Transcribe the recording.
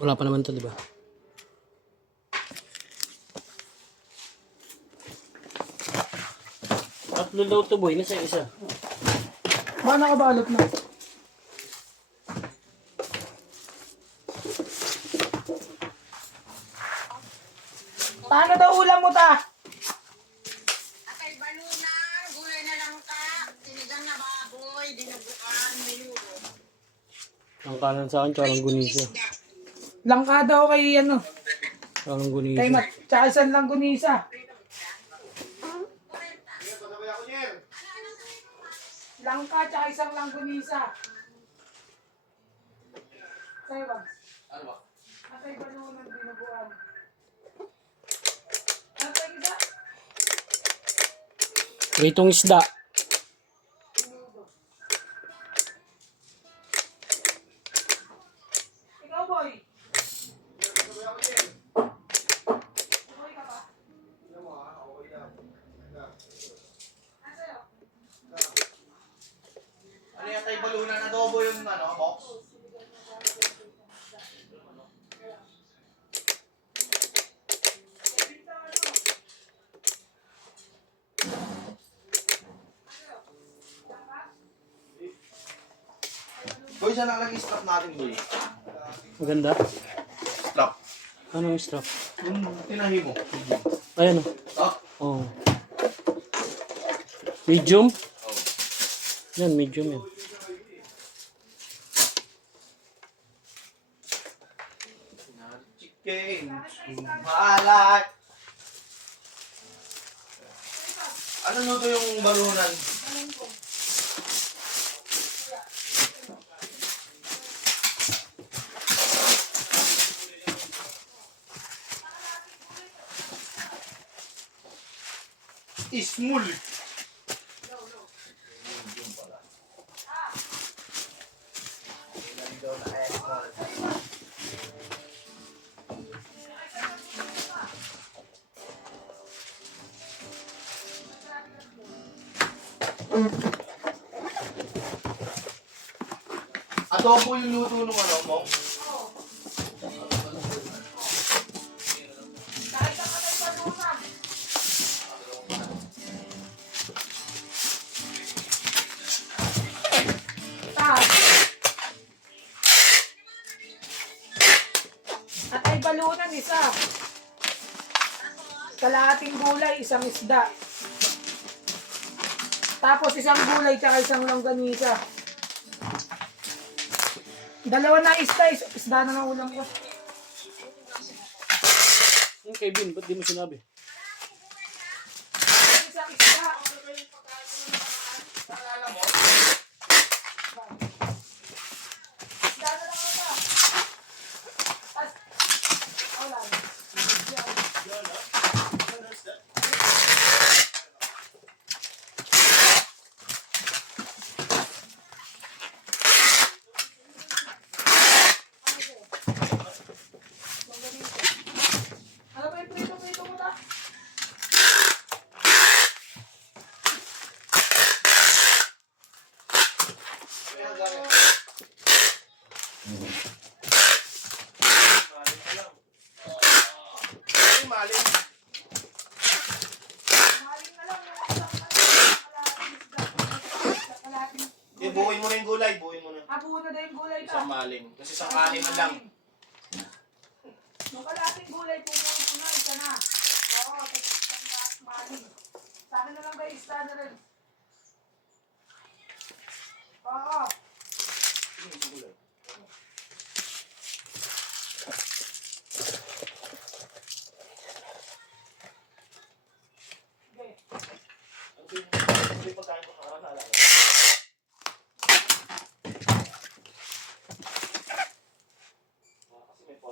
Wala pa naman to, di ba? Tatlo daw to, boy. Nasa isa. Ba nakabalot na? Paano daw ulam mo ta? Atay balunan, gulay na lang ka, sinigang na baboy, dinuguan, minudo. Ang kanan sa akin, tsaka gunisa. Langka daw kay ano? Tsaka Kay gunisa. Mat. Tsaka isang langgunisa. Langka tsaka isang langgunisa. Sa'yo ba? Ano ba? Atay balunan, dinuguan. Ano pa yung isa? Pritong isda. Ikaw, boy. Boy ka ba? Nasa'yo? Ano yung tayo balunan adobo yung ano, box? Boy, saan nakalagay strap natin, boy? Maganda. Strap. Anong strap? Yung tinahi mo. Ayan Oh. oh. Medium? Yan, medium yan. Chicken. Maalat. Ano luto yung balunan? Ismul. Adobo yung luto nung ano mo? Kahit ang atay balunan. Atay balunan, isa. Kalahating gulay, isang isda. Tapos isang gulay, tsaka isang longganisa. Dalawa na isda na ng ulam ko. Kevin, ba't di mo sinabi? Isang isda. Isda na lang ako. Wala na. Ano ba yung prito mo ta? Maling. Maling na lang yung isang kalahating isda. Kalahating Eh, buuin mo na yung gulay. Buuin mo na. buo na daw yung gulay ta. Isang maling. Kasi isang kanin man lang. Yung kalahating gulay, pumunod na, isa na. Oo, tapos isang maling. Sana na lang ba isda na rin? Oo.